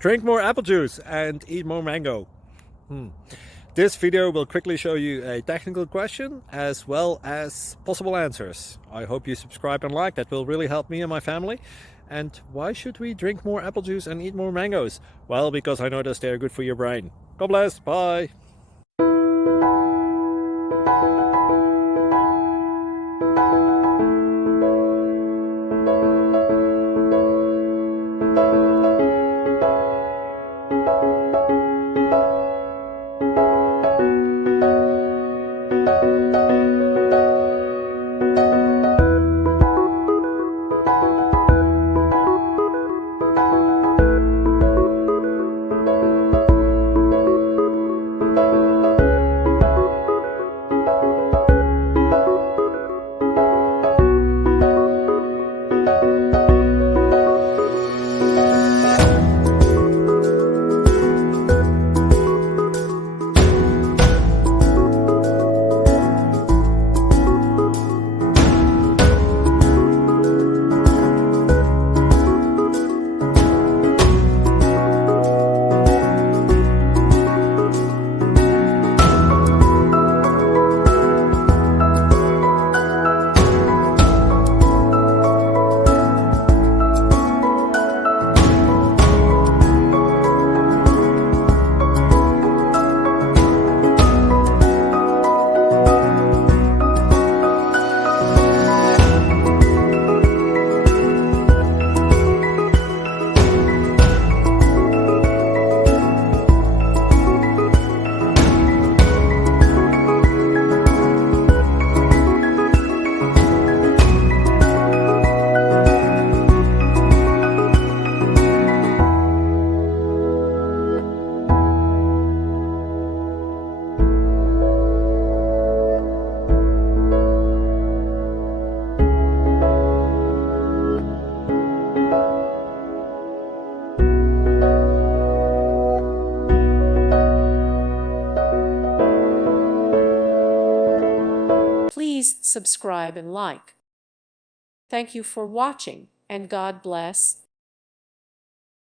Drink more apple juice and eat more mango. This video will quickly show you a technical question as well as possible answers. I hope you subscribe and like, that will really help me and my family. And why should we drink more apple juice and eat more mangoes? Well, because I noticed they're good for your brain. God bless, bye! Please subscribe and like. Thank you for watching, and God bless.